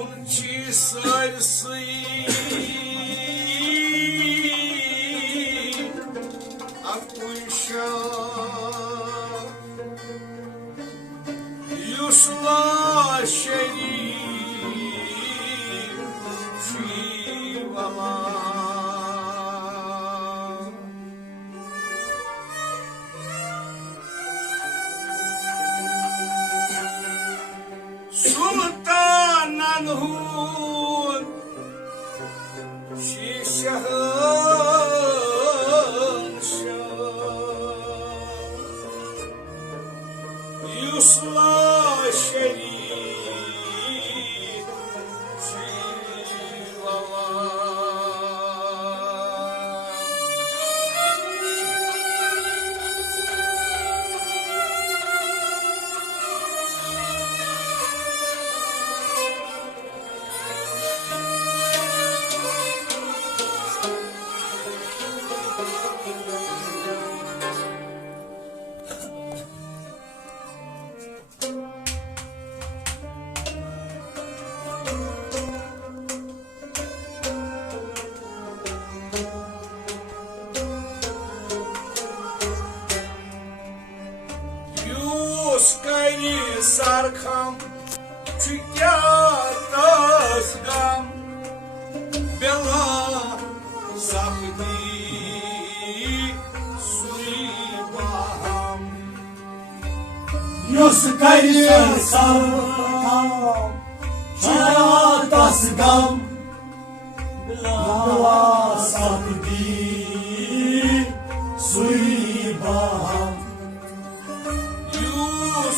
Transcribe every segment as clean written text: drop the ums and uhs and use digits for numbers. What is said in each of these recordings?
Unchi sarsı akuşa yusla şerif şivala Sultananhun Şişahın Yusla şerif şivala Скайни сархам чуятасгам бела сахди суибахам Скайни сархам чуятасгам бела сахди суибахам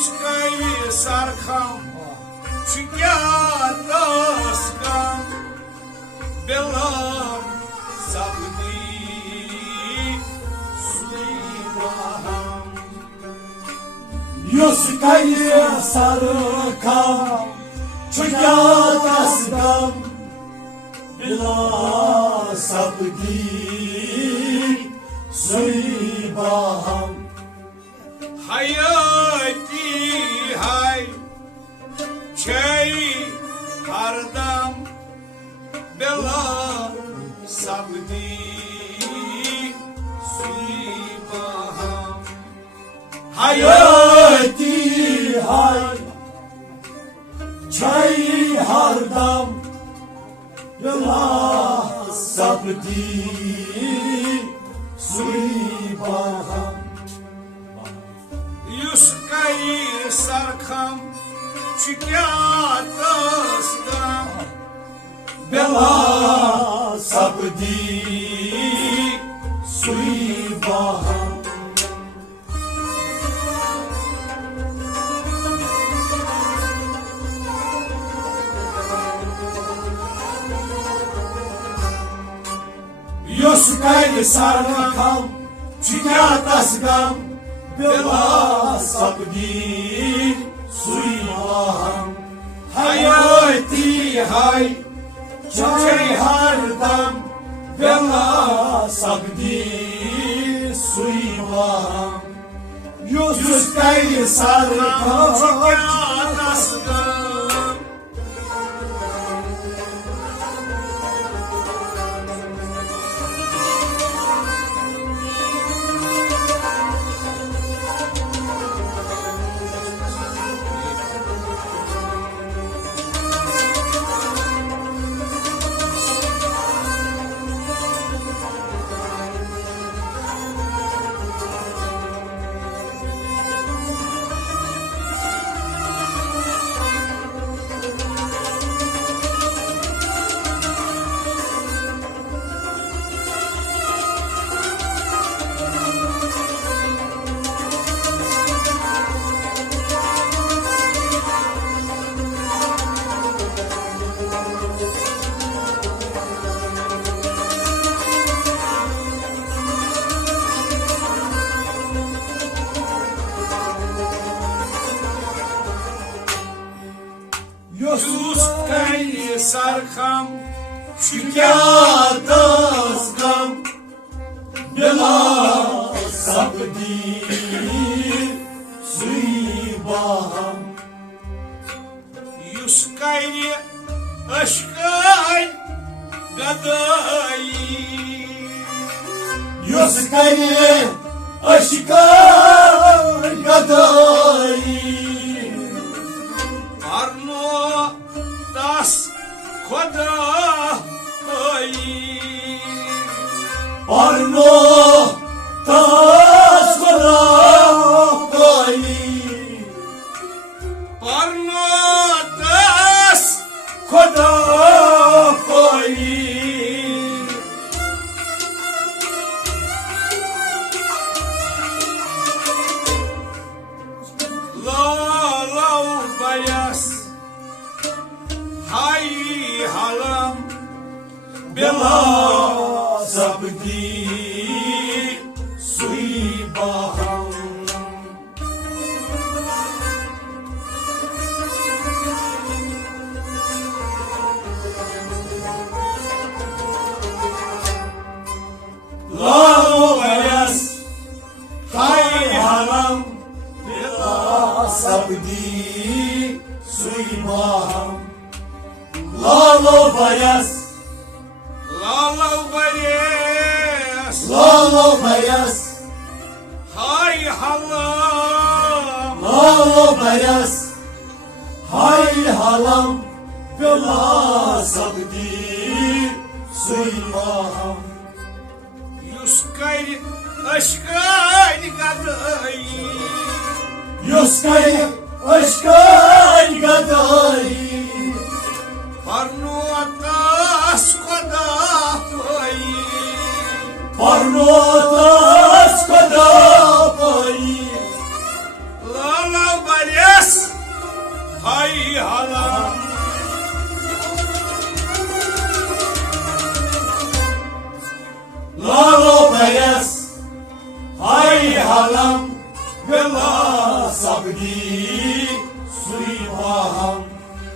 Скайни сархам чуятасгам бела сахди суибахам Скайни сархам чуятасгам бела сахди суибахам Hayati hay çay hardam bela sabdi suibaham Hayati hay çay hardam bela sabdi suibaham Yuskayı sarkam çükyatasgam bela sabdi suibaham Yuskayı sarkam çükyatasgam bela sabdi suibaham Hayati hay çay hardam bela sabdi suibaham Yuskayı sarkam çükyatasgam Just kai sarkham Şükâdas gam Bela sabdi Suibaham Yus kai aşkay gadai Yoskayı aşkar gadayı Arno das koda ai Arno tas kodayı Arno das kodayı la bayas hay halam Bela sabdi suibaham Lalo bayas hay haram Bela sabdi suibaham Lalo bayas Lalo bayas hay halam Lalo bayas Hay halam Bela sabdi suibaham Yuskay aşkay gadai Yoskayı aşkar gadayı Arno das koda ai Parnotas kadapayı la bayas hay halam Lalo bayas Hay halam Bela sabdi suibaham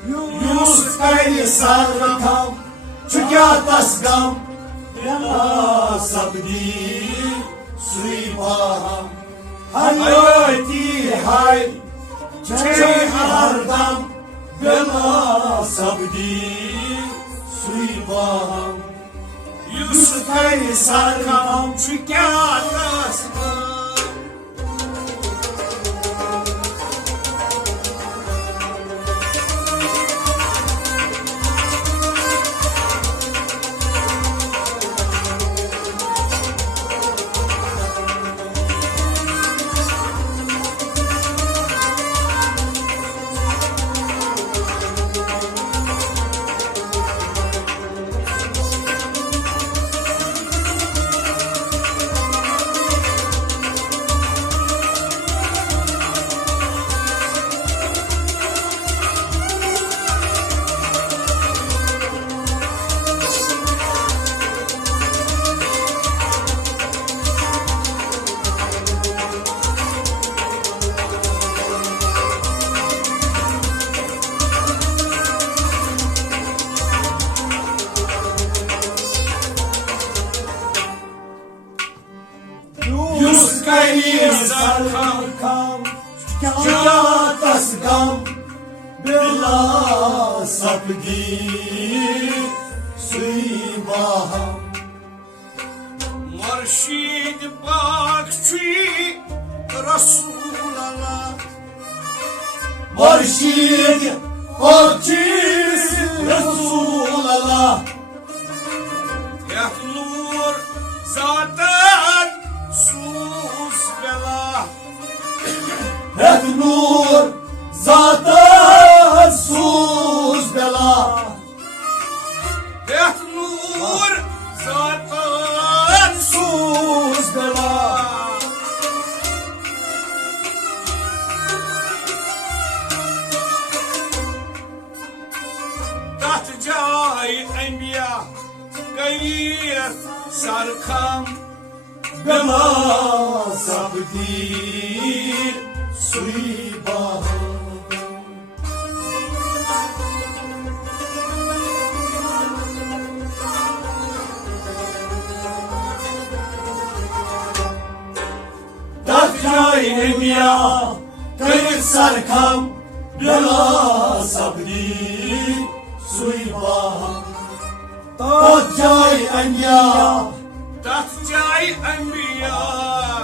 Yus kayı sarkam Çükatas gam Bela sabdi suibaham Hayati hay Çey hardam Bela sabdi suibaham Yuskay sarkam çikatas Yuskayı sarkam Çükatas gam Bela sabdi suibaham Murşid bakçı Resulallah Murşid Akçiz Resulallah Yahlur zaten sus bela Et nur zaten sus bela Yahlur zaten Sus bela Tat cay enbiya Gayet sarkam Bela sabdi suibaham جای انبیا کردی سرکم بلا صبری سوی باهم تات جای انبیا تَتھ جایہِ انبیا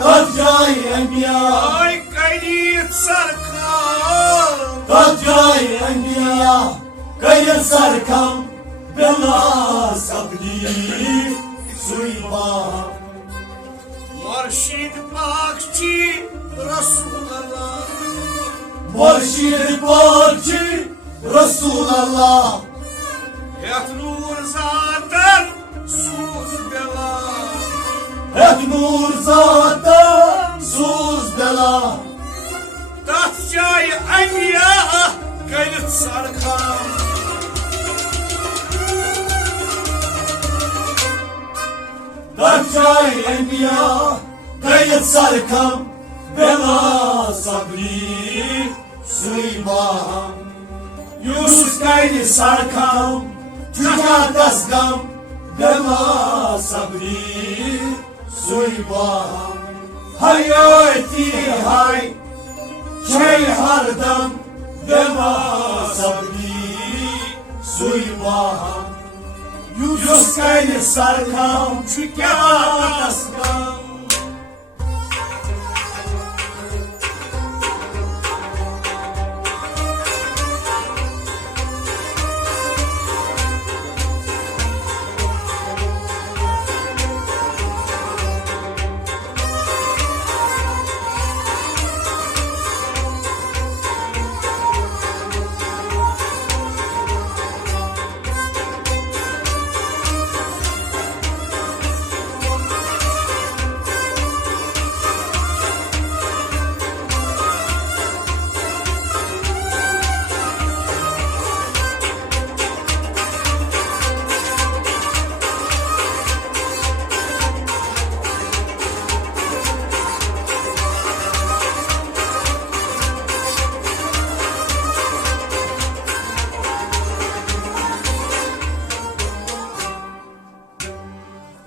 تات جای انبیا آی کٔرِتھ سرکار تات جای انبیا کردی سرکم بلا صبری سوی باهم مرشد پاک چی رسول اللہ مرشد پاک چی رسول اللہ یتھ نور ذاتن سوز بلا ہیت نور ذاتا سوز دلا تَتھ جایہِ انبیا کٔرِتھ سرکار تات جای انبیا کردی سرکم بلا صبری سوی باهم یوسف کردی سرکم جگا دستگم بلا صبری سوی باهم حیاتی های چه هر دم بلا صبری سوی باهم یوسف کردی سرکم جگا دستگم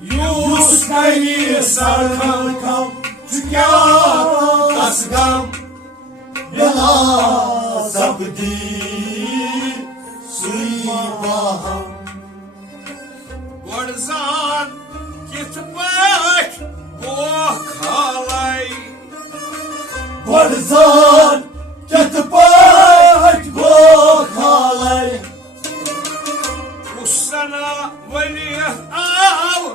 یوسف کردی سرکم جگا دستگم بلا صبری سوی باهم گۄڈٕ زان کِتھ پٲٹھۍ بوکھ کھالے گۄڈٕ کِتھ پٲٹھۍ گوٚو کھالے کُس سنا ؤلِتھ آو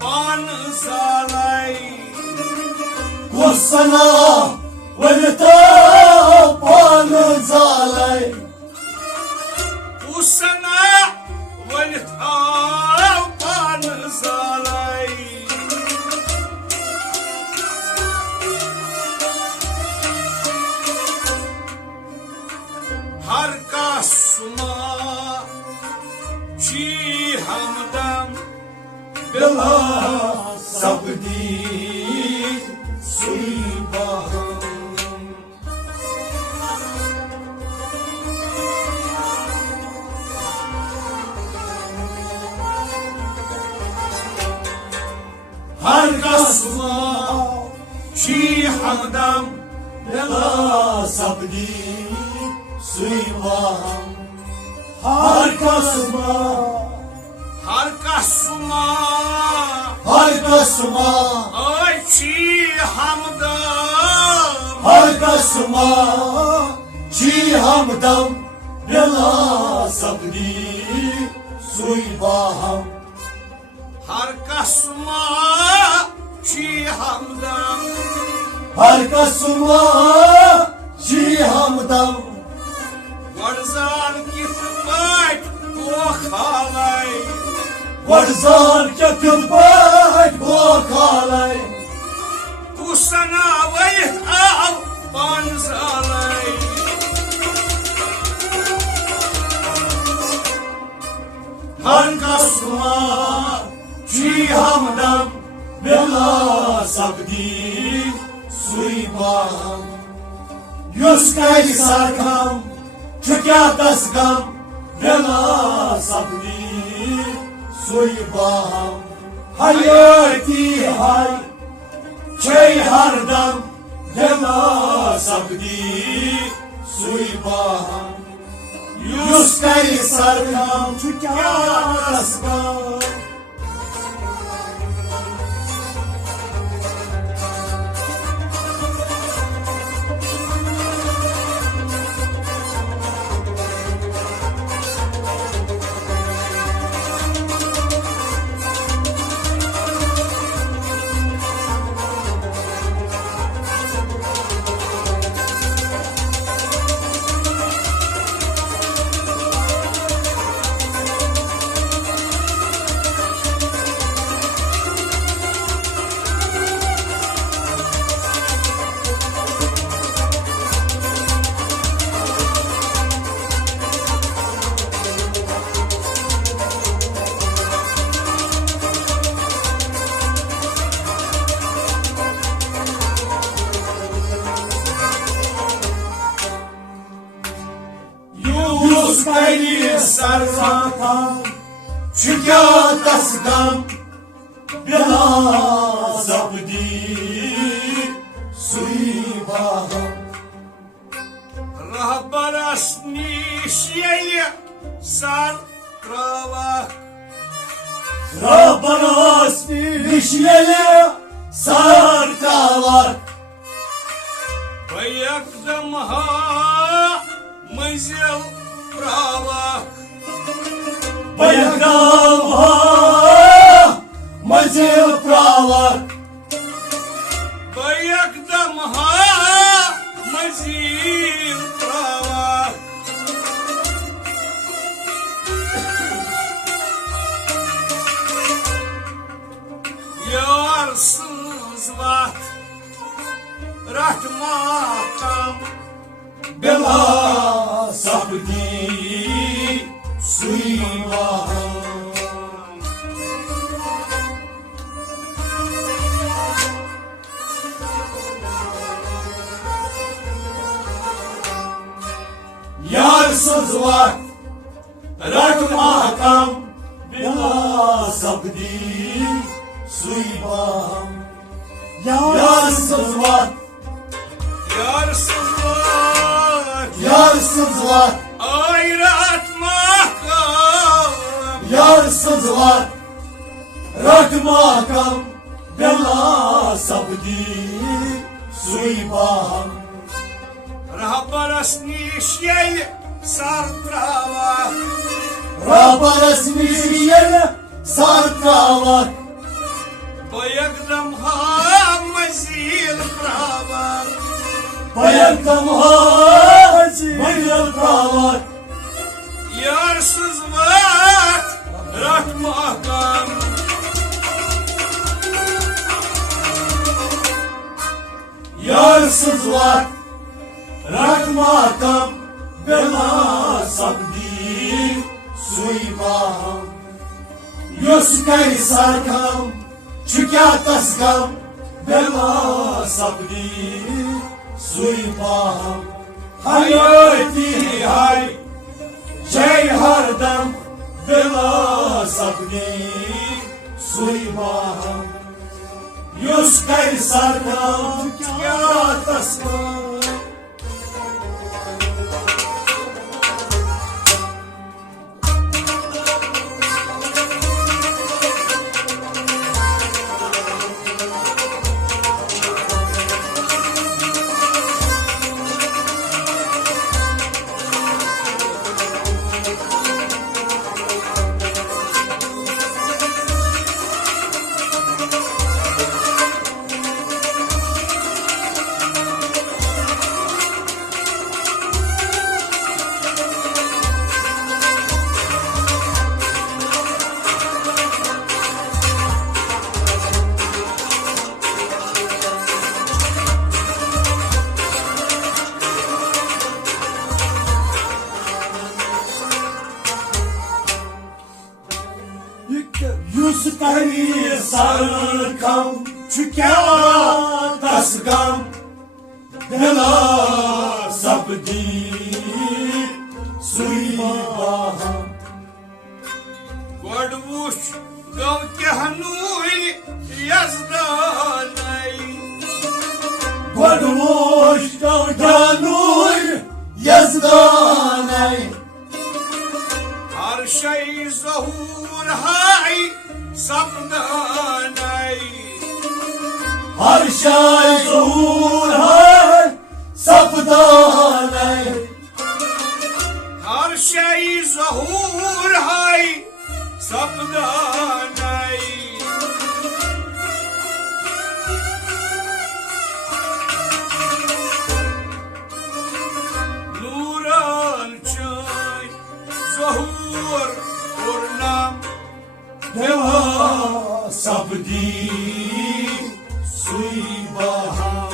پانہٕ زالے کُس سنا ؤلِتھ پانہٕ زالے کُس سنا ؤلِتھ آو پانہٕ زالے ہر کانٛہہ سُما چی ہمدم بلا صبری سوی باهم ہر قسمہ چی ہمدم بلا صبری سوی باهم هر قسمه ہر قسمہ هر قسمه آی چی ہمدم هر قسمه چی همدم بلا صبری سوی باهم ہر قسمہ چی ہمدم هر قسمه چی همدم ورزان کِتھ پٲٹھۍ بوکھ کھالے ورزان کِتھ پٲٹھۍ بوکھ کھالے کُس سنا ؤلِتھ آو پانہٕ زالے هر قسمه چی همدم بلا صبری سوی باهم یوس کردی سرکم چکه دستگم بلا صبری سوی باهم حیاتی های چه هر دم بلا سپدی سُے پہم یُس کرِ سرکم چھُ کیٛاہ غم یُس کرِ سرکم چھُ کیٛاہ تس غم بلا سپدی سُے پہم رہبرس نِش ییٚلہِ سر ترٛٲوکھ رۄبس نِش ییٚلہِ سر ترٛاوکھ بہٕ یکدم منزل ترٛاوکھ بہٕ یکدم منزل ترٛاوکھ بہٕ یکدم منزل ترٛاوکھ یار سٕنٛز وتھ رٹھ ماتم بلا سپدی سُے پہم یار سٕنٛز وتھ رٹ ماتم بلا سپدی سُے پہم یار سٕنٛز وتھ یار سٕنٛز وتھ یار سٕنٛز وتھ آے رٹ ماتم یار سٕنٛز وتھ رٹ ماتم بلا سپدی سُے پہم رہبرس نِش ییٚلہِ سر ترٛاوکھ رۄبس نِش ییٚلہِ سر ترٛاوکھ بہٕ یکدم منزل ترٛاوکھ بہٕ یکدم منزل ترٛاوکھ یار سٕنٛز وتھ رٹھ محکم یار سٕنٛز وتھ رٹ ماتم بلا سپدی سُے پہم یُس کرِ سرکم چھُ کیٛاہ تس غم بلا سپدی سُے پہم حیٲتی ہے جے ہردم بلا سپدی سُے پہم یُس کرِ سرکم چھُ کیٛاہ تس غم یُس کرِ سرکم چھُ کیٛاہ تس غم بلا سپدی سُے پہم گۄڈٕ وُچھ گوٚو کیٛاہ نوٗرِ یزدانَے گۄڈٕ ووت Hoşçakalın yazdanay हर शै ज़हूर हाय सपनानै Har şey zuhur hay sapdanay हर शै ज़हूर हाय सपनानै नूरन चाय ज़हूर पूर्णम Deva sabdi sui baham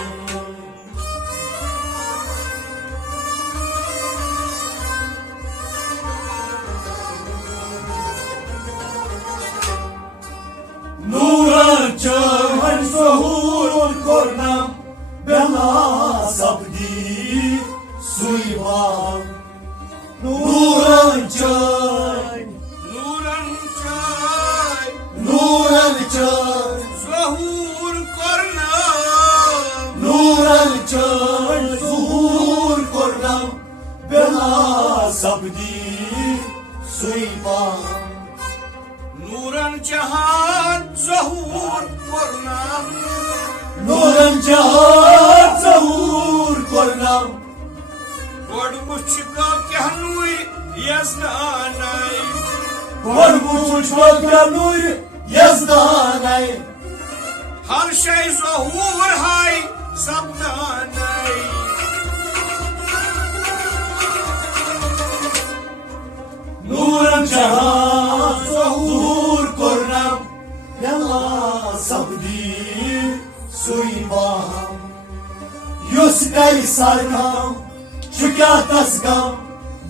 Nuran çağır zuhur kornam Bela sabdi sui baham Nuran çağır नूरन चाय Nuran çağır ज़हूर पूर्णम Nuran çağır zuhur kornam Bela sabdi sui baham नूरन जहान ज़हूर पूर्णम Nuran çağır zuhur kornam गोड मुझको कहनुई यज़दानै Varmış bakyanur yazdanay हर शै ज़हूर हाय सपनानै Nuran çağır zuhur kornam Bela sabdi sui baham Yuskay sarkam Çukatasgam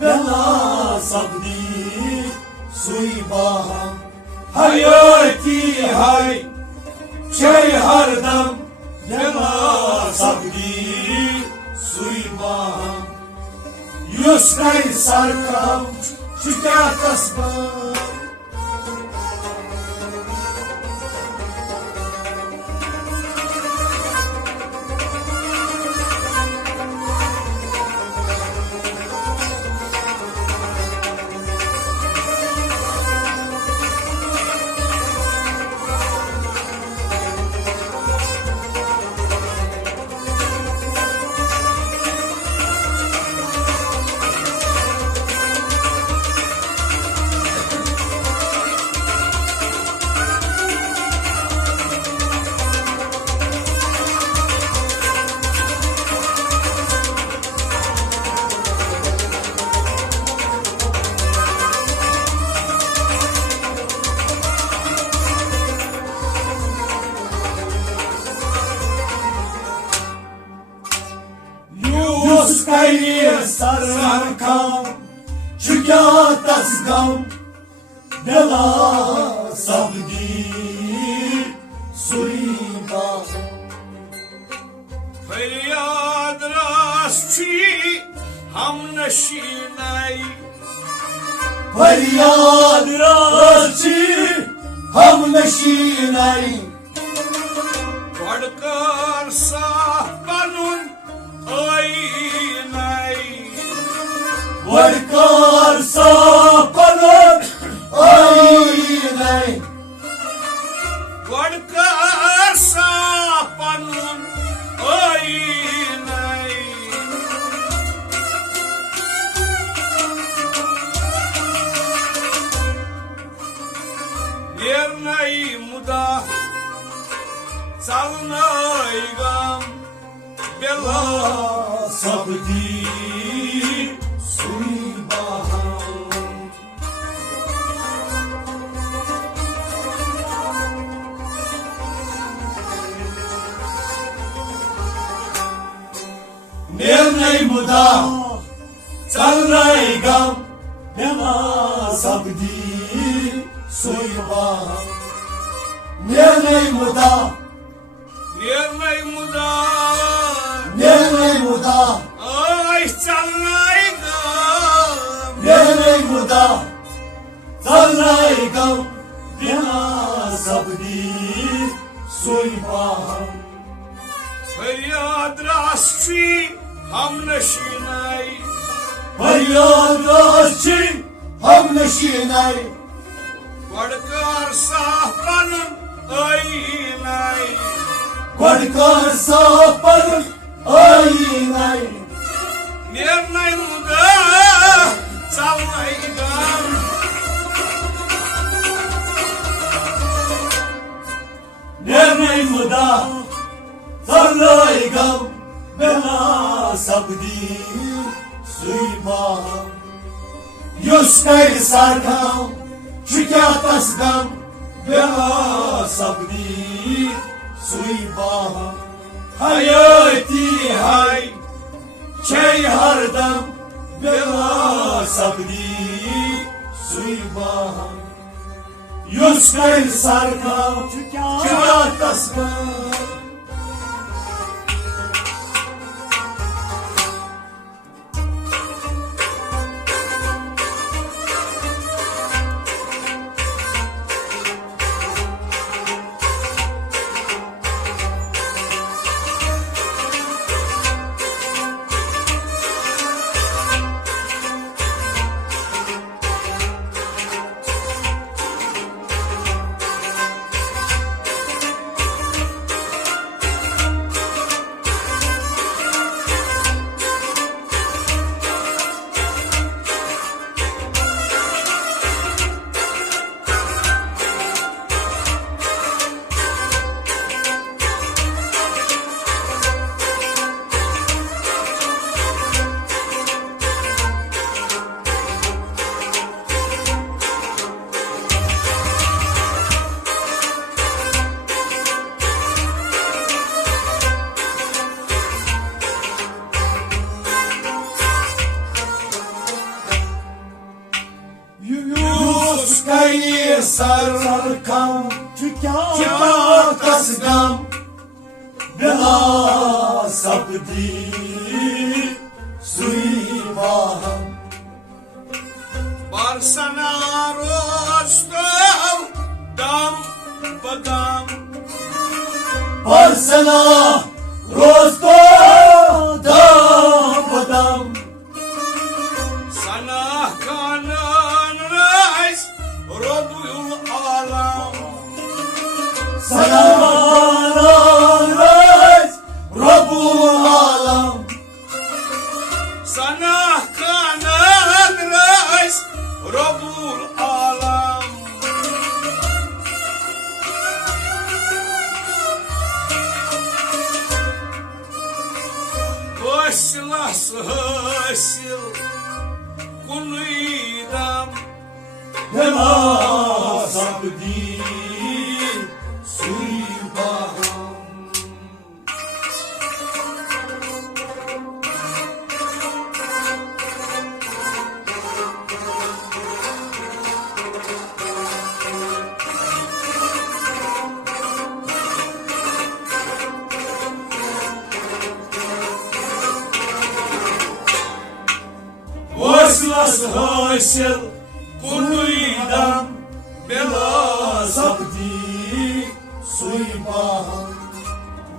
Bela sabdi sui baham Hayati hay Çay hardam Bela sabdi sui baham Yuskay sarkam Çukatasgam Yuskay sarkam Çukatasgam Bela sabdi sui baham फरियाद रास्ची हम नशीनै Feryad raçi ham neşinay Godkar साफ Panun ऐनै Varkar sapanın aynay Godkar साफ पनुन ऐनै निर्णय मुदा चल्नै गम बेला Sabdi sui baham निर्णय मुदा चल रहे गम Bela sabdi sui baham निर्णय मुदा निर्णय मुदा निर्णय मुदा ऐ चल्नै गम निर्णय मुदा चल रहे गम Bela sabdi sui baham फरियाद राष्ट्री हम नशी नाही फरियाद राष्ट्री हम नशी नाही वडकर सापन आई नाही वडकर सापन आई नाही निर्णय मुदा चाललाय गाम निर्णय मुदा चाललाय गाम बेला सबदी सुईमा युस्कैर सारखा शिक्यातस गम बेला सबदी सुईमा हयती हाय छय हरदम बेला सबदी सुईमा युस्कैर सारखा शिक्यातस गम Yuskayı sararkam Tükatas gam Bela sabdi Suivaham Barsana rostov dam badam Barsana Rostov dam badam Sana kanan reis Robul alam Salaman reis Rabbul alam Sana kanan reis Robul alam Başlas hasil Kunidam Bela sabdi Suivaham Başlas hasil Kunidam Bela sabdi Suivaham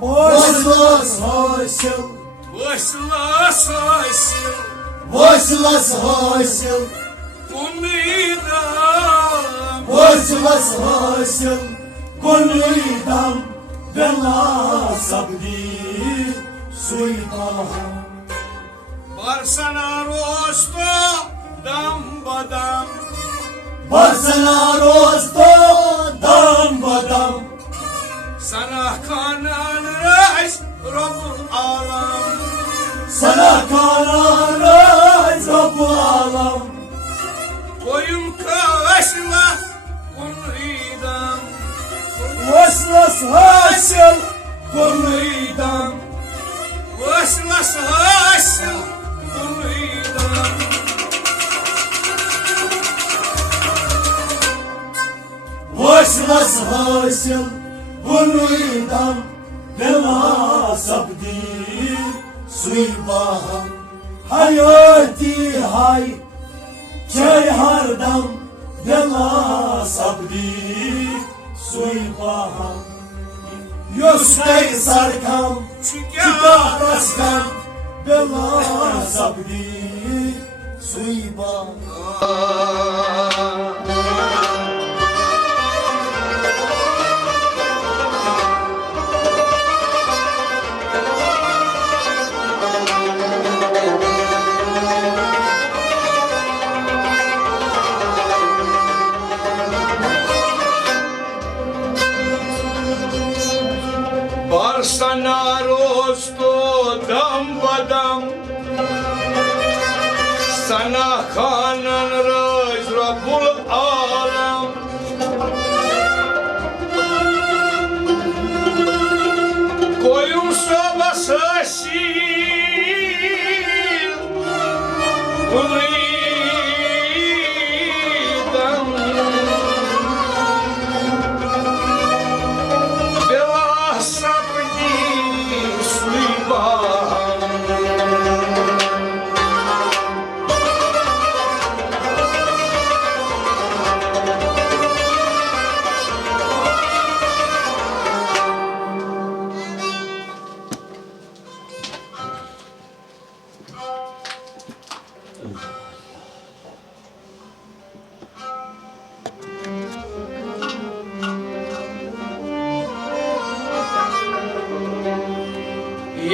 Başlas hasil Başlas hasil Başlas hasil Kunidam Başlas hasil Kunidam Bela sabdi Suivaham Barsana rosto dam badam Barsana Rostov dam badam Sana kanan reis Robul alam Sana kanan reis Rabbul alam Koyun kaşlas Kunidam Başlas hasil Kunidam Başlas hasil Kunidam Başlas hasil Kunidam Bela sabdi Suivaham Hayati hay Çay hardam Bela sabdi Suivaham Yuskay sarkam Çükah Raskan bela sabdi suiba Барсана росту дам бадам, sana kanan raj Rabbul Alam. Koyun sobası sil, kulidam. Bela sapni suibam.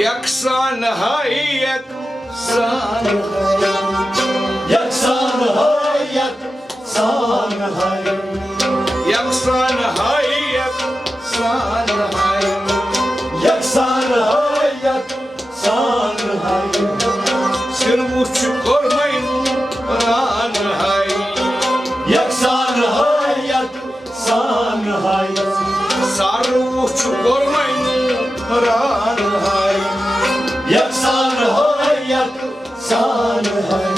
Yaksan hay yaksan, yaksan hay yaksan hay yaksan hay yaksan hay, yaksan hay yaksan hay sırbuçuk kormayın ran hay, yaksan hay yaksan hay sarbuçuk kormayın ran hay, yaksan hay yaksan hay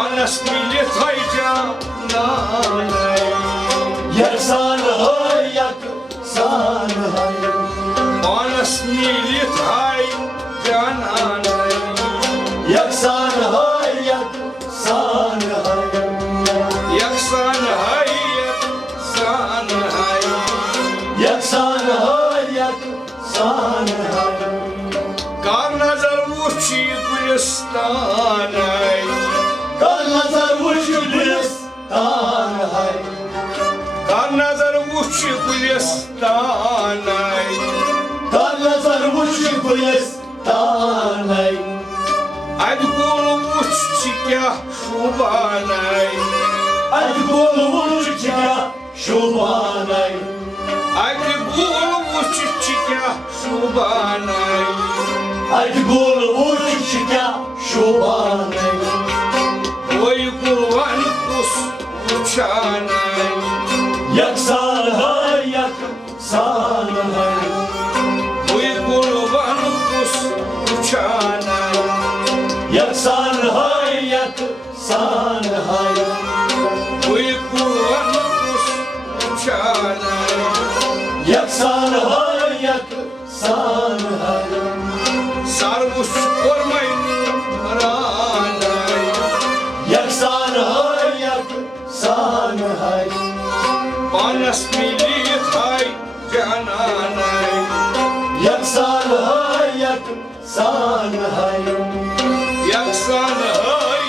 anas millet hayca nanay, yaksan hay yaksan hay anas millet hayca nanay, yaksan hay yaksan hay yaksan hay yaksan hay, yaksan hay yaksan hay kar nazar uçi gülistanay, kar nazar uçu gülistan hay kar nazar uçi gülistanay, kar nazar uçu gülistan hay ad gulu uç çikah şubanay, ad gulu uçu şubanay ad gulu uç çikah şubanay, ad gulu uçu şubanay oy kurban kus uçanay, yaksan hay yaksan hay oy kurban kus uçanay, yaksan hay yaksan hay oy kurban kus uçanay, yaksan hay yaksan hay sarmış kormayın ranay, yaksan hay yaksan hay anas millet hay cananay, yaksan hay yaksan hay yaksan hay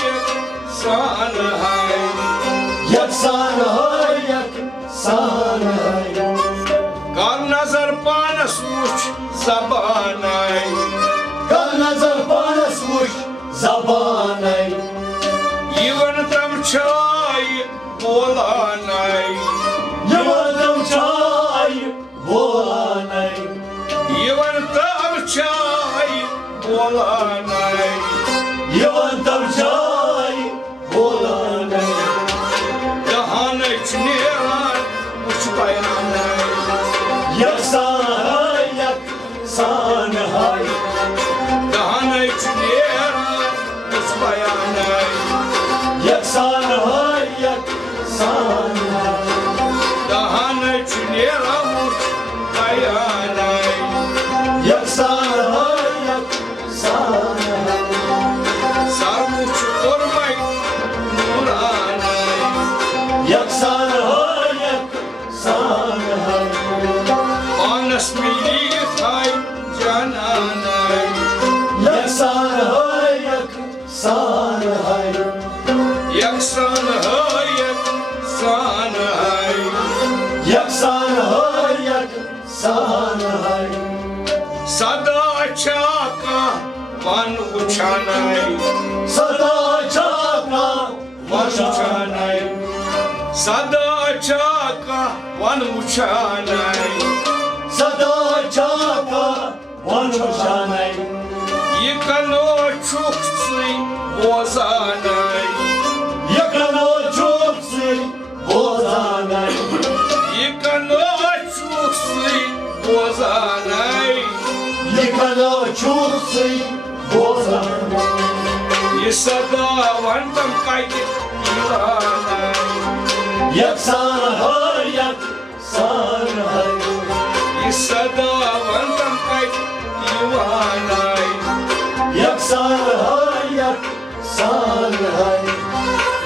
yaksan hay, yaksan hay yaksan hay kar nazar panas uç zabanay, kar nazar panas uç zabanay yivan tam çay bolanay, yamanım çay bolanay yivan tam çay bolanay, yamanım çay bolanay dahana içneran uç bayanay, yaksan hay yaksan hay dahana içneran uç bayanay, yaksan hay yaksan hay dahana içneran uç bayanay, yaksan hay yaksan hay sarmış kormay nuranay, yaksan hay yaksan hay anas millet hay cananay. सान है यकसान है यकसान है यकसान है यकसान है सदा चाका one उछानाय सदा चाका वन उछानाय सदा चाका वन उछानाय सदा चाका वन उछानाय यकनो चुक्सी बोजानाय यकनो चुक्सी बोजानाय यकनो चुक्सी बोजानाय यकनो चुक्सी बोजानाय ये सदा वंतम कायदे इलानाय यकसान है यकसान है ये सदा वंतम कायदे इलानाय यकसान है यकसान है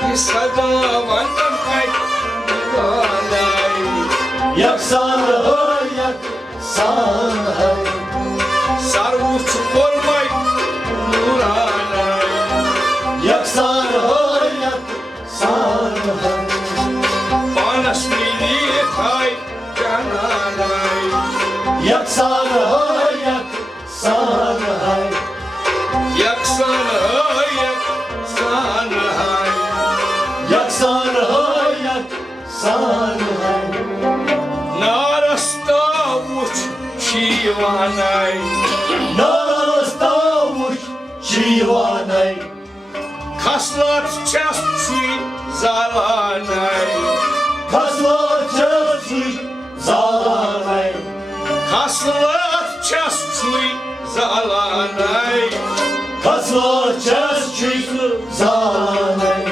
ये सदा वंतम कायदे इलानाय यकसान है यकसान है सर्वोच्च कोरमाय नूरानाय यकसान है यकसान है पानस मिली थाय जानानाय यकसान है यकसान है यकसान है यकसान है यकसान है यकसान है नारस्ता उच शिवानाय नास्तावुश शिवानाय खसलात चस छुई जालानाय खसला चसी जालानाय खसलात चस छुई जालानाय खसला चसी जालानाय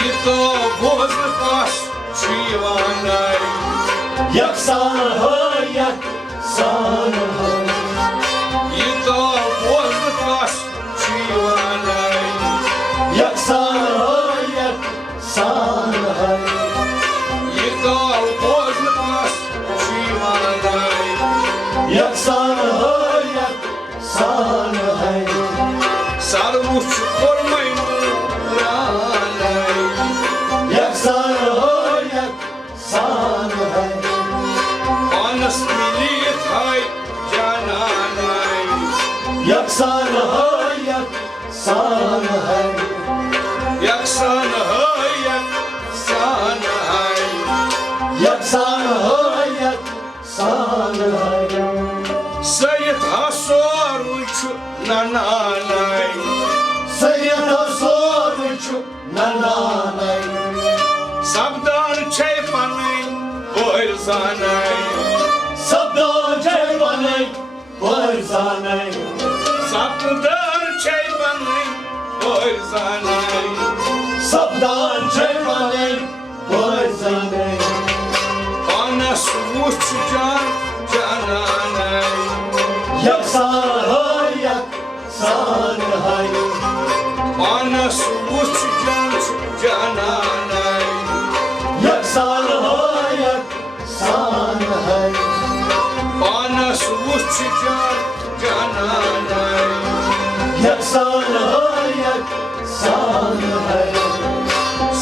यतो बोज पास शिवानाय यकसान है यकसान है यतो बोज पास शिवानाय यकसान है यकसान है यतो बोज पास शिवानाय यकसान है यकसान है सर्वोच्च कोरमाय नूरानाय यकसान है यकसान है पानस मिली थाय जानानाय यकसान है यकसान है यकसान है यकसान है यकसान है यकसान है सैयद हसोर छु ननानाय सैयद सोरुच ननानाय सबदान छै पनै बोर जानाय सबदा जयवनै बरजानाय सबदान छै पनै बोर जानाय सबदा जयवनै बरजानाय पानस उच जान जानानाय यकसान है यकसान है पानस उच जान जानानाय यकसान है यकसान है पानस उच जान जानानाय यकसान है यकसान है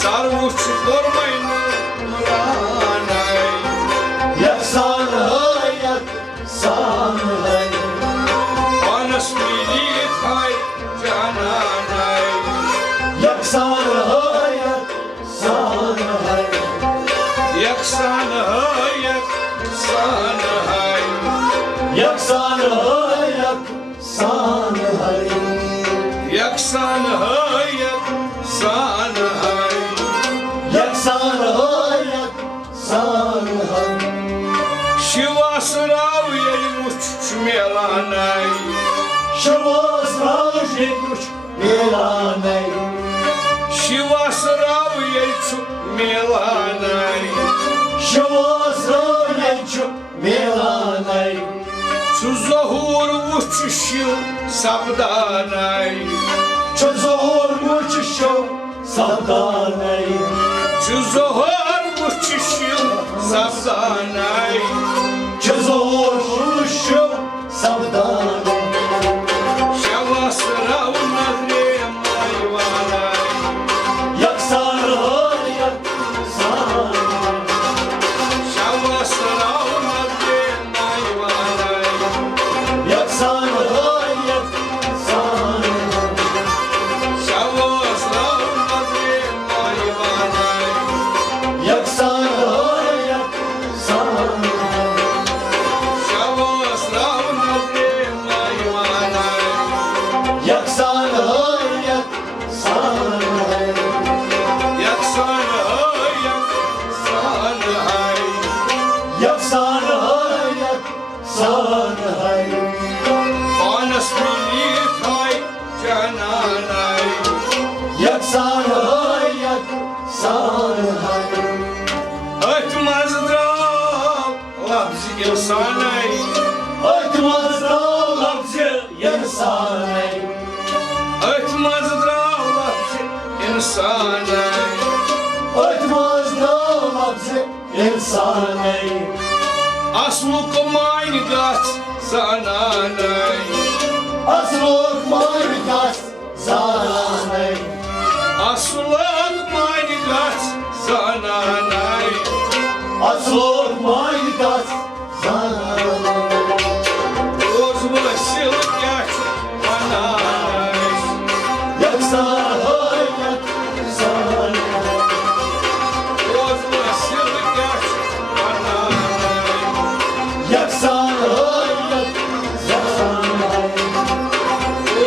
सर्वोच्च कोरमाय नूरानाय यकसान है यकसान है पानस मिली थाय जानानाय यकसान है यकसान है यकसान है यकसान है यकसान है यकसान है यकसान है यकसान है यकसान है यकसान है शिवासराव येल मुछ मेलानाय शवास राशि कुछ मेला नहीं शिवासराव येल छु मेलानाय शवास राशि मेला नहीं छु zohur uç Shiv sabdanay Çözor uçuşum sabdanay Şu zohar uçuşum sabdanay Çözor uçuşum sabdanay Şavasırav nazrem इंसान आई Ötmez dağlarca insan ey Ötmez dağlar insan ay Ötmez dağlarca insan ey Asluk mein gat sananay Aslok markas zaran ey Asluk mein gat sananay Aslok markas zaran ey Uzlaşıl yaş ananay Yaksa hayat zaran ey Uzlaşıl yaş ananay Yaksa hayat zaran ey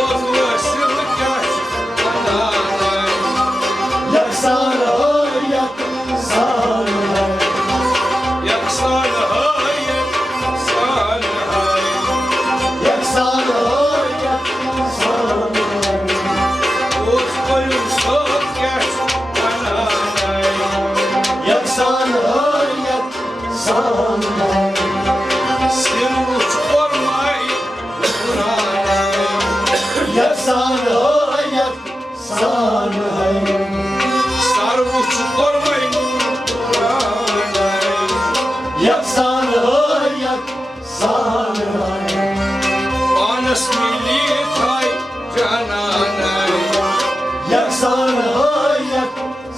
Uzlaşıl yaş ananay Yaksa hayat zaran ey Yaksan hayır sanay Yaksa hayat zaran ey Uzlaşıl yaş ananay Yaksan hayat zaran ey Sirvuç olmay nuranay Yaksan hayat zaran ey Sarvuç olmay nuranay Yaksan hayat zaran ey Anas militay cananay Yaksan hayat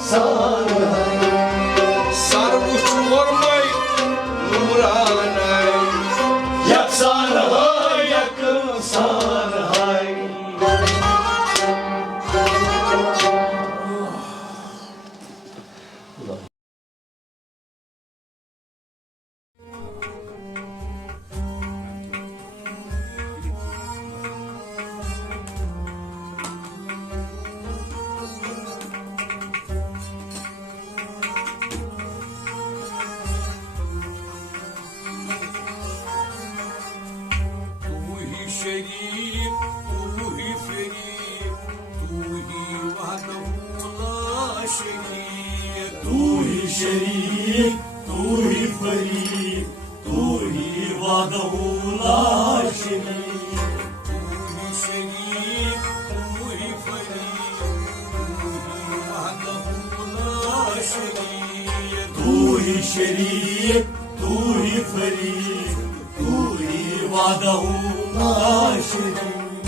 zaran ey Sarvuç olmay nuranay Yaksan hayat zaran ey तू ही शरीफ तू ही फरीक तू ही वहदहुल्ला शरीक तू ही शरीक तू ही फरीक तू ही वादहुल्ला शरीक तू ही शरीक तू ही फरीक तू ही वहदहुल्ला शरीक तू ही शरीक तू ही फरीक तू ही वादहुल्ला शरीक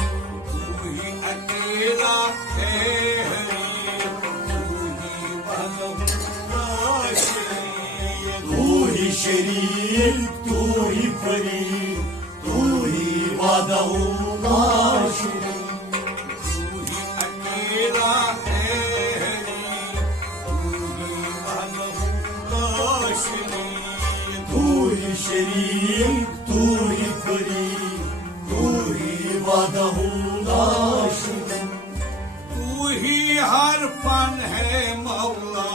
तू ही अकेला है हरीफ तू ही वहदहुल्ला शरीक तू ही शरीक तू ही फरीक तू ही वादहुल्ला शरीक तू ही अकेला है हरीफ तू ही वहदहुल्ला शरीक तू ही शरीक तू ही फरीक तू ही वादहुल्ला शरीक तू ही हर फन है मौला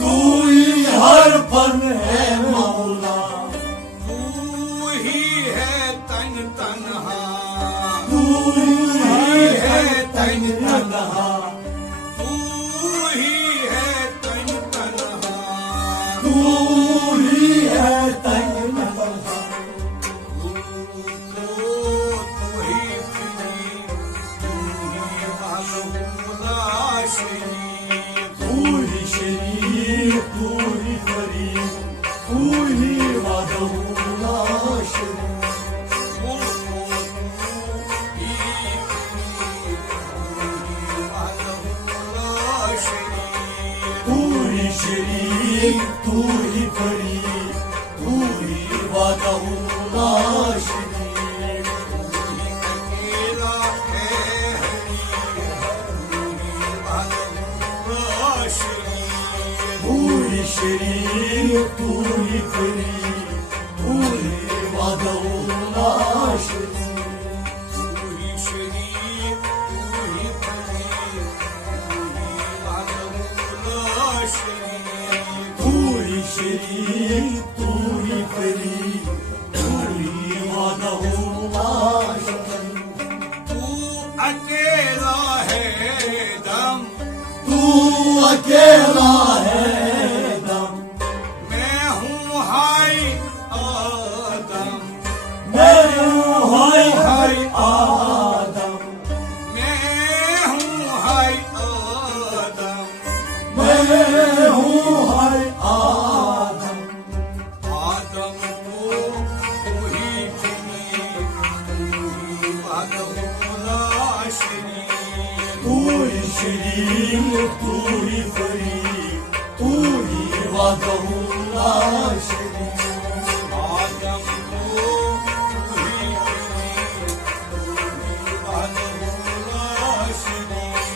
तू ही हर फन है मौला तू ही है तन तनहा तू ही है तन तनहा तू ही है तन तनहा तू ही है तन तनहा तू ही फिरी तू ही वहदहुल्ला शरीक तू ही शरीक तू ही फरीक तू ही वादहुल्ला शरीक तू ही शरीक तू ही फरीक तू ही वादहुल्ला शरीक तू ही शरीक तू ही फरीक तू ही वादहुल्ला शरीक तू ही शरीक तू ही फरीक तू ही वादहुल्ला शरीक अकेला है दम तू अकेला है दम मैं हूँ हाय शरीफ, तू ही शरीफ, तू ही फरीद, तू ही वादहुल्ला शरीफ। आदम को तू ही करीम, तू ही वादहुल्ला शरीफ,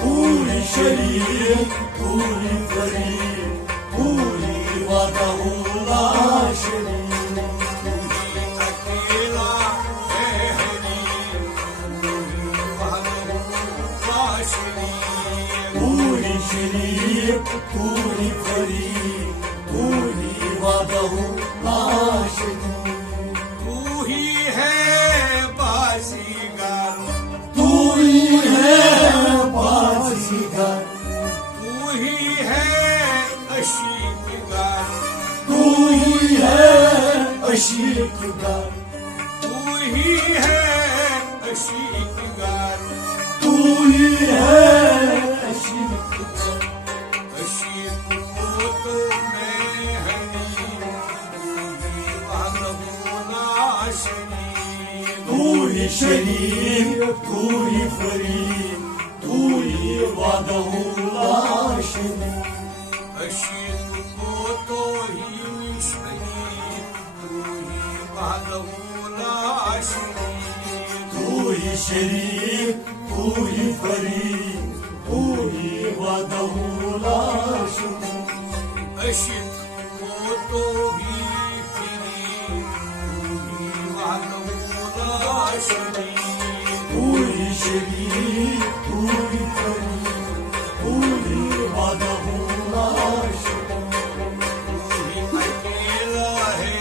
तू ही शरीफ, तू ही फरीद, तू ही वादहुल्ला शरीफ। तू ही अकेला है हरीम, तू ही वादहुल्ला शरीफ, तू ही शरीफ, तू ही फरीद, तू ही वादहुल्ला शरीफ। तू ही है बाजीगर, तू ही है बाजीगर, तू ही है अशीकगर, तू ही है अशीकगर, तू ही है अशीकगर, तू ही है अशीकगर। अशीक को तो मैं हनीम, तू ही वादहुल्ला शरीफ, तू ही शरीफ, तू ही फरीद, तू ही वादहुल्ला शरीफ। अशीक को तो ही शरीफ, तू ही वादहुल्ला शरीफ, तू ही शरीफ, तू ही फरीद, तू ही वादहुल्ला शरीफ। अशीक को तो ही करीम, तू ही वादहुल्ला शरीफ, तू ही शरीफ, तू ही फरीद, तू ही वादहुल्ला शरीफ। तू ही अकेला है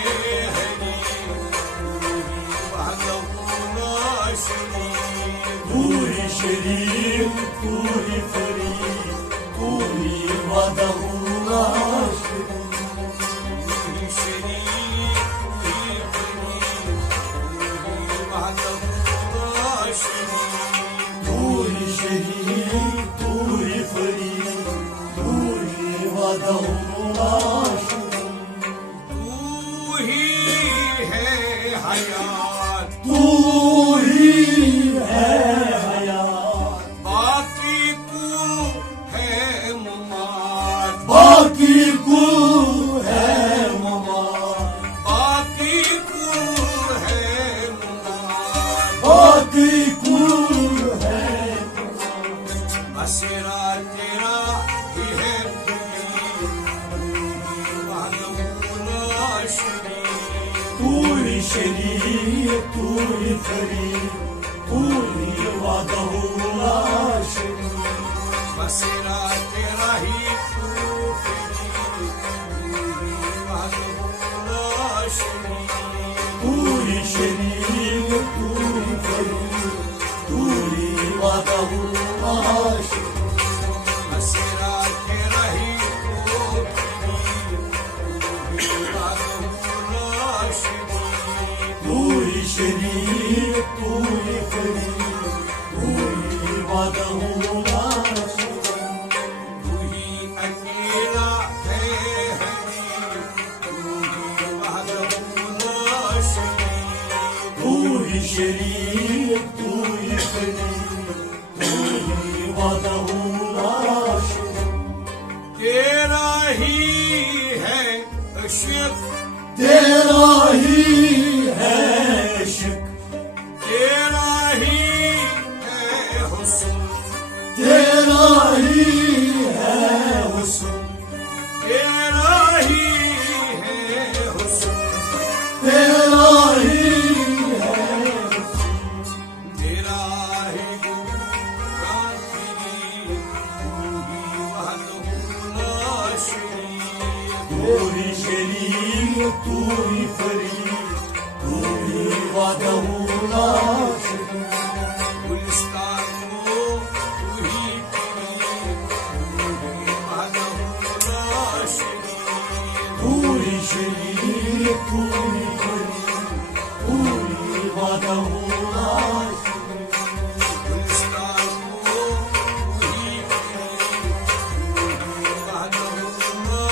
हरीम, तू ही वादहुल्ला शरीफ, तू ही शरीफ, तू ही फरीद, तू ही वादहुल्ला शरीफ। तू ही शरीफ, तू ही करीम, तू ही वादहुल्ला शरीफ, तू ही शरीफ, तू ही फरीद, तू ही वादहुल्ला शरीफ। तू ही है हयात, तू ही है हयात, बाकी कुल है मुमात, बाकी कुल है ममात, बाकी कुल है मुमात, बाकी कुल है बसेरा तेरा ही है करीम, तू ही वादहुल्ला शरीफ, तू ही शरीफ, तू ही फरीद, तू ही वादहुल्ला शरीफ। बसेरा तेरा ही तू करीम, तू ही वादहुल्ला शरीफ, तू ही शरीफ, तू ही फरीद, तू ही वादहुल्ला शरीफ। बसेरा तेरा ही तू करीम, तू ही वादहुल्ला शरीफ, तू ही शरीफ, तू ही फरीद, तू ही वादहुल्ला शरीफ। तू ही अकेला है हरीम, तू ही वादहुल्ला शरीफ, तू ही शरीफ, तू ही फरीद, तू ही वादहुल्ला शरीफ। तेरा ही है अशिक, तेरा ही है इश्क, तेरा ही है हुस्न, तेरा ही है हुस्न, तेरा ही है हुस्न, तेरा ही है तेरा ही काफिरी, तू ही वादहुल्ला शरीफ, तू ही शरीफ, तू ही फरीद, तू ही वादहुल्ला शरीफ। गुलिस्तान को तू ही करीम, तू ही वादहुल्ला शरीफ, तू ही शरीफ, तू ही फरीद, तू ही वादहुल्ला शरीफ। गुलिस्तान को तू ही करीम, तू ही वादहुल्ला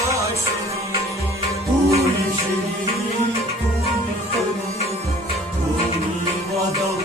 शरीफ, तू ही शरीफ, तू ही फरीद, तू ही वादहुल्ला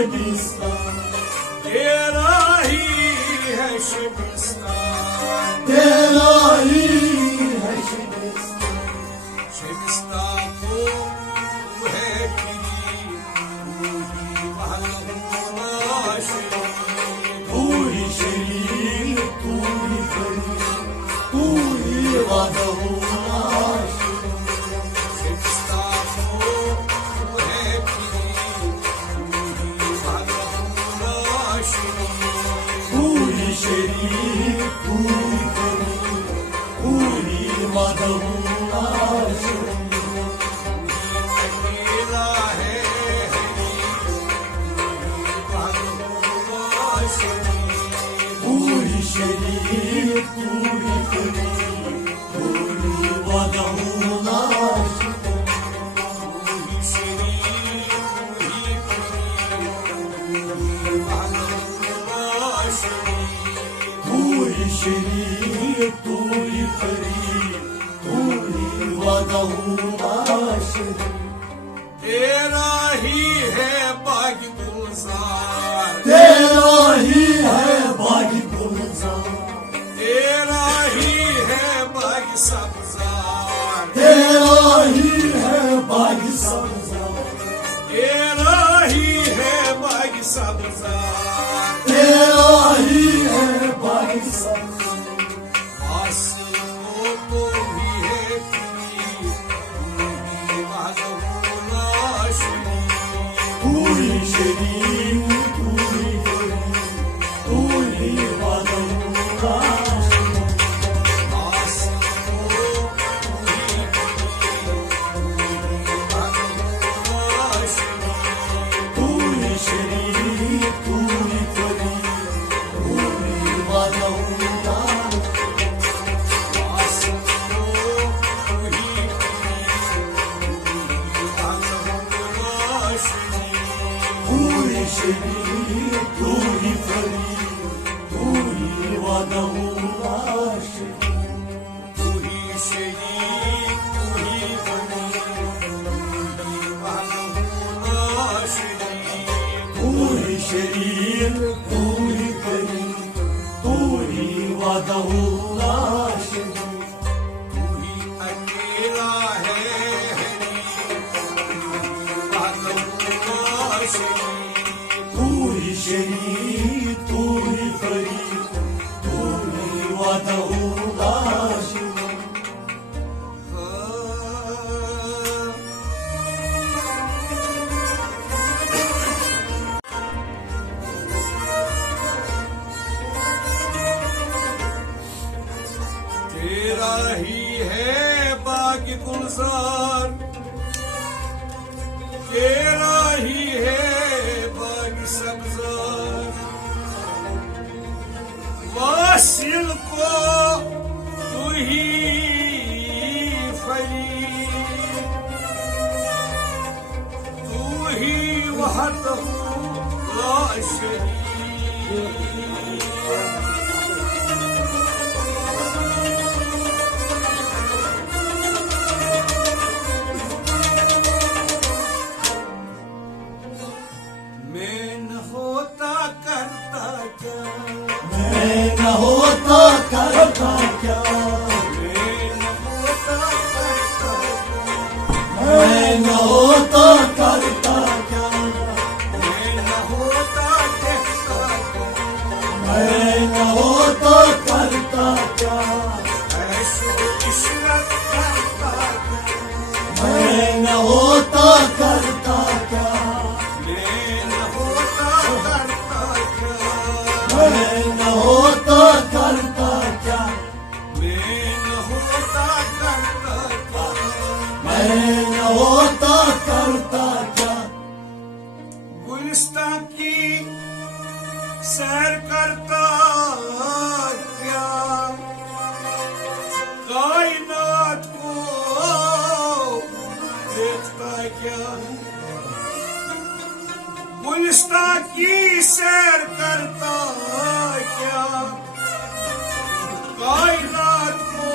शबिस्तान, तेरा ही है शबिस्तान, तेरा ही है शबिस्तान, शबिस्तान को तू है तेरी, तू ही वहदहुल्ला शरीक, तू ही शरीक, तू ही फरीक, तू ही वहदहुल्ला शरीक, शबिस्तान को तू है तेरी, तू ही वहदहुल्ला शरीक, तू ही शरीक, तू ही फरीक, तू ही वहदहुल्ला शरीक, अकेला है हरी, वहदहुल्ला शरीक, तू ही शरीक, तू ही फरीक, तू ही वहदहुल्ला शरीक, तू ही शरीक, तू ही फरीक, तू ही वहदहुल्ला शरीक, तू ही शरीक, तू ही फरीक, तू ही वहदहुल्ला शरीक, तेरा ही है बाग गुलजार, तेरा ही है बागी गुलजार, तेरा ही है बाग सब्जार, तेरा ही है बागी सब्जार, तेरा ही है बाग सब्जार, तेरा ही है बागी सब्जार, आसियों को भी है तेरी, तू ही वहदहुल्ला शरीक, तू ही शरीक, तू ही फरीक, तू ही वहदहुल्ला शरीक, आसियों को भी तेरी, तू ही वहदहुल्ला शरीक, तू ही शरीक, तू ही फरीक, तू ही वहदहुल्ला आसियों को भी तेरी, वहदहुल्ला शरीक, तू ही शरीक, तू ही फरीक, तू ही वहदहुल्ला शरीक, तू ही शरीक, तू ही फरीक, तू ही वहदहुल्ला शरीक, तू ही शरीक, तू ही फरीक, तू ही वहदहुल्ला शरीक, तू ही अकेला है हरी, वहदहुल्ला शरीक, तू ही शरीक, तू ही फरीक, तू ही वहदहुल्ला शरीक, तेरा ही है बाग गुलजार, तेरा ही है बाग सब्जार, वासिल को तू ही फरीक, तू ही वहदहुल्ला शरीक, मैं न होता करता क्या, मैं न होता करता क्या, मैं न होता करता क्या, मैं न होता करता क्या, मैं न होता कहता क्या, मैं न होता करता क्या, ऐशो इशरत करता क्या, मैं न होता करता क्या, मैं न होता करता क्या, मैं न होता करता क्या, मैं न होता करता क्या, मैं न होता करता क्या, गुलिस्तान की सैर करता क्या, कायनात को देखता क्या, गुलिस्तान की सैर करता क्या, कायनात को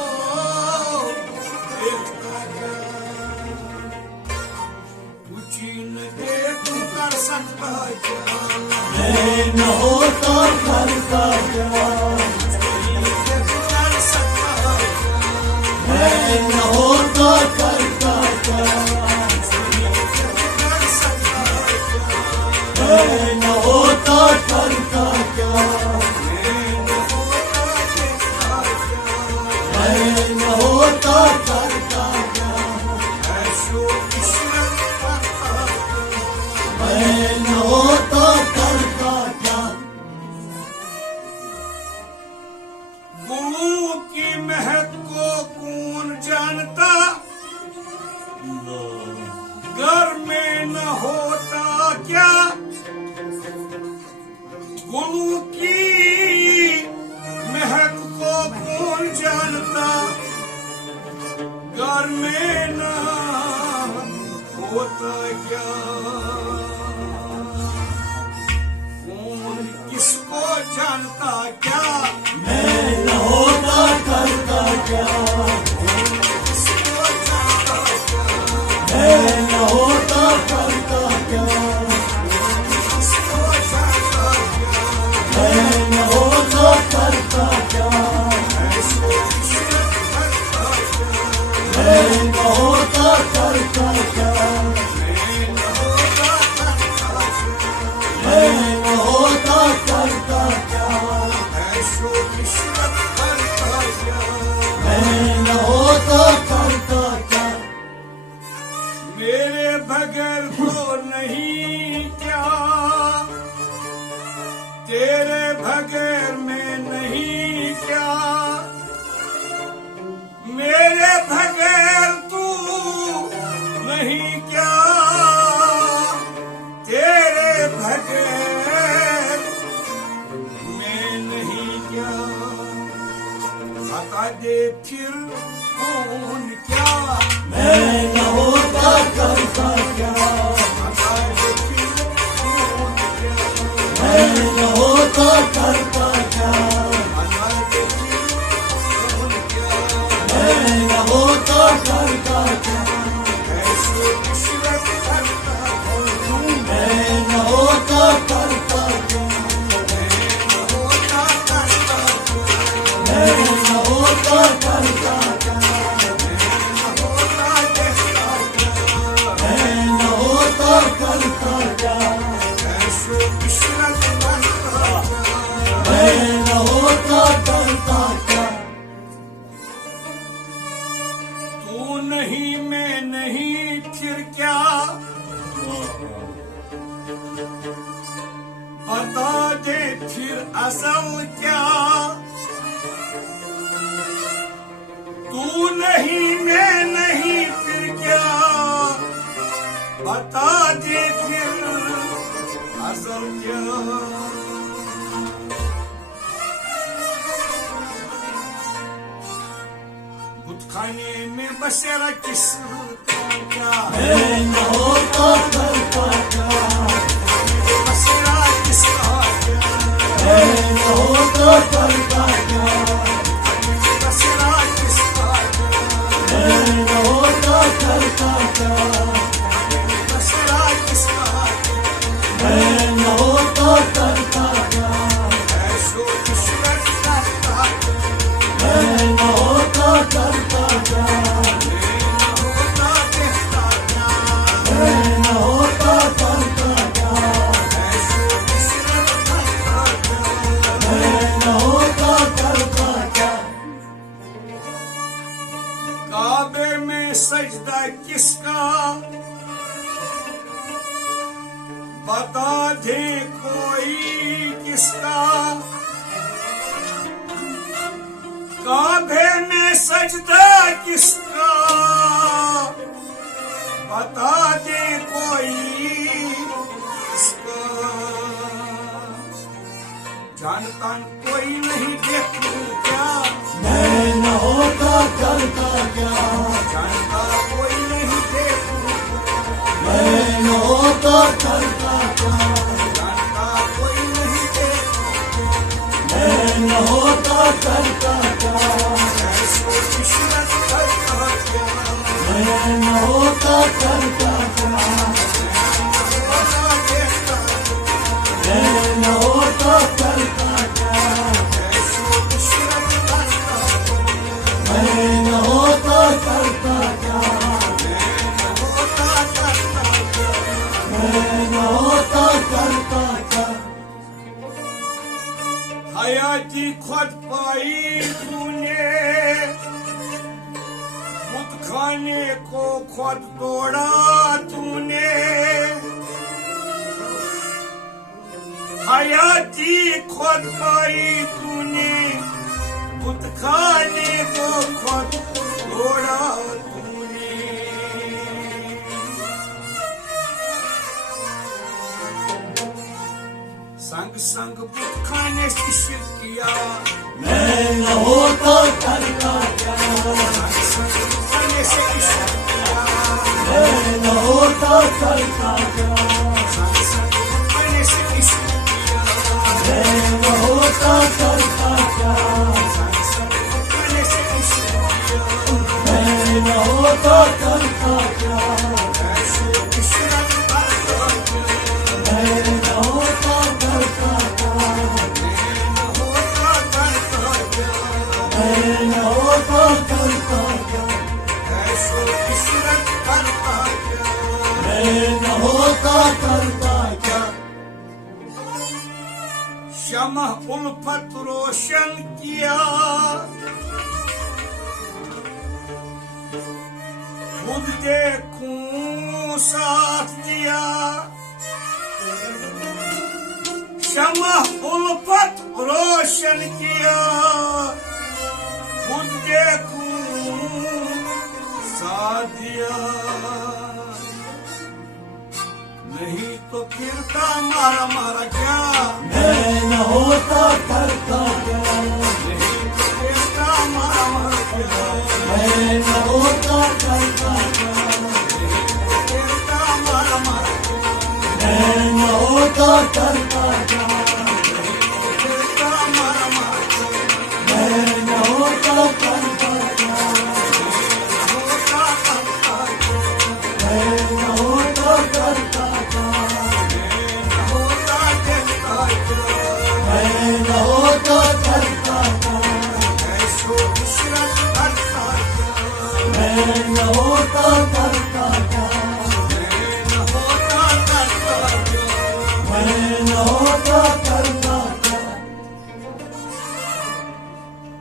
देखता क्या, कुछ न देखता कर सकता क्या? मैं न होता करता क्या? कर सकता क्या? मैं न होता करता क्या? कर सकता क्या? मैं न होता करता क्या? मैं न होता करता क्या? ऐसो किस्मत करता मैं न होता करता क्या? गुरु की महक को कौन जानता? घर में न होता क्या? गुरु की महक को कौन जानता? घर में न होता क्या? कौन किसको जानता क्या? मैं न होता करता क्या? किसको जानता क्या? मैं न होता करता क्या? किसको जानता क्या? मैं न होता करता क्या? ऐसो किस्मत करता क्या? मैं न होता करता क्या? मैं न होता करता क्या? मैं न होता करता क्या? ऐसो किस्मत करता क्या? मैं न होता करता क्या? मेरे बगैर तो नहीं क्या? तेरे बगैर में नहीं क्या? मेरे बगैर तू नहीं क्या? तेरे बगैर मैं नहीं क्या? बता दे फिर कौन क्या? मैं न होता करता क्या? बता दे फिर कौन क्या? मैं न होता करता क्या? बता दे फिर कौन क्या? मैं न होता करता क्या? ऐसे किस्मत करता हूँ मैं न होता करता क्या? मैं न होता करता हूँ मैं न होता करता क्या? न होता देखता क्या? मैं न होता करता क्या? ऐसे किस्मत करता क्या? मैं न होता करता क्या? तू नहीं मैं नहीं फिर क्या? बता दे फिर असल क्या? तू नहीं मैं नहीं फिर क्या? बता दे फिर असल क्या? बुतखाने में बसेरा किसका क्या? मैं न होता करता क्या? बसेरा किसका क्या? मैं न होता करता क्या? बसेरा किसका क्या? मैं न होता करता क्या? बसेरा किसका क्या? मैं न होता करता क्या? ऐसो किस्मत करता क्या? मैं न होता करता क्या? मैं न होता देखता क्या? मैं न होता करता क्या? ऐसो किस्मत करता क्या? मैं न होता करता क्या? काबे में सजदा किसका? बता दे कोई किसका? काबे में सजदा किसका? बता दे कोई किसका? जानता कोई नहीं देखूं क्या? मैं न होता करता क्या? जानता कोई नहीं देखूं क्या? मैं न होता करता क्या? जानता कोई नहीं देखूं क्या? मैं न होता करता क्या? ऐसो किस्मत करता क्या? मैं न होता करता क्या? बता दे हयाती खुद पाई तूने, बुत खाने को खुद तोड़ा तूने। हयाती खुद पाई तूने, बुत खाने को खुद तोड़ा तूने। संग संग बुत खाने से शिर किया, मैं न होता करता क्या, संग संग बुत खाने से शिर किया, मैं न होता करता क्या, संग संग बुत खाने से शिर किया, मैं न होता करता क्या, संग संग बुत खाने से शिर किया। मैं न होता करता क्या, ऐसो इशरत करता क्या, मैं न होता करता क्या, न होता करता क्या, मैं न होता करता क्या, ऐसो इशरत करता क्या। मैं न होता करता क्या। शमह उल्फत रोशन किया, खुद देखूं साथ दिया। शमह उल्फत रोशन किया, खुद देखूं साथ दिया। नहीं तो फिरता मारा मारा क्या, मैं न होता करता क्या, नहीं तो फिरता मारा मारा क्या, मैं न होता करता क्या, फिरता मारा मारा क्या, मैं न होता करता क्या, फिरता मारा मारा क्या। मैं न होता करता क्या, होता करता क्या, मैं न होता करता क्या, होता देखता क्या। मैं न होता करता क्या, ऐसो इशरत करता क्या, मैं न होता करता क्या, न होता करता क्या। मैं न होता करता क्या।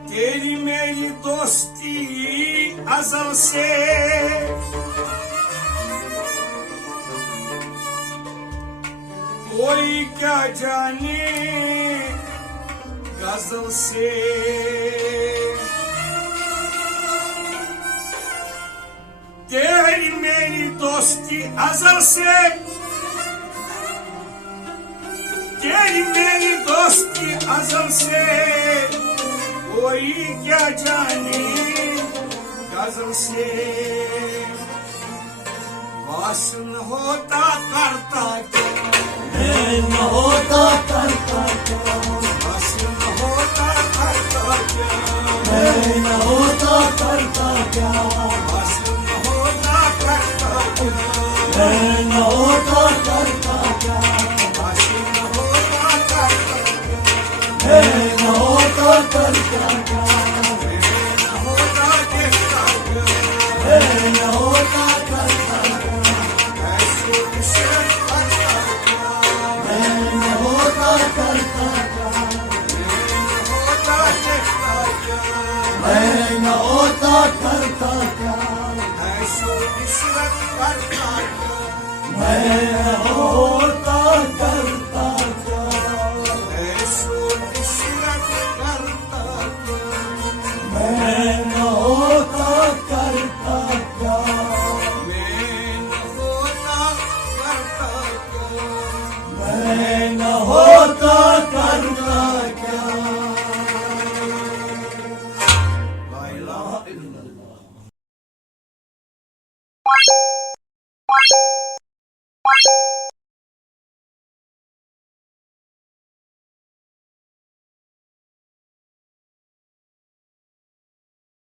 तेरी मेरी दोस्ती अज़ल से, कोई क्या जाने गजल से। तेरी मेरी दोस्ती अज़ल से, तेरी मेरी दोस्ती अज़ल से, कोई क्या जाने गजल से। वासन होता करता क्या, मैं न होता करता क्या, वासन होता करता क्या, मैं न होता करता क्या, वासन होता करता क्या, मैं न होता करता क्या, वासन होता करता क्या। मैं न होता करता क्या, न होता देखता क्या, मैं न होता करता क्या, ऐसो इशरत करता क्या, मैं न होता करता क्या, न होता देखता क्या। मैं न होता करता क्या, ऐसो इशरत करता क्या, मैं न होता करता क्या, ऐसो इशरत करता क्या। मैं न होता करता क्या, मैं न होता करता क्या, मैं न होता करता क्या। ला इलाहा इल्लल्लाह।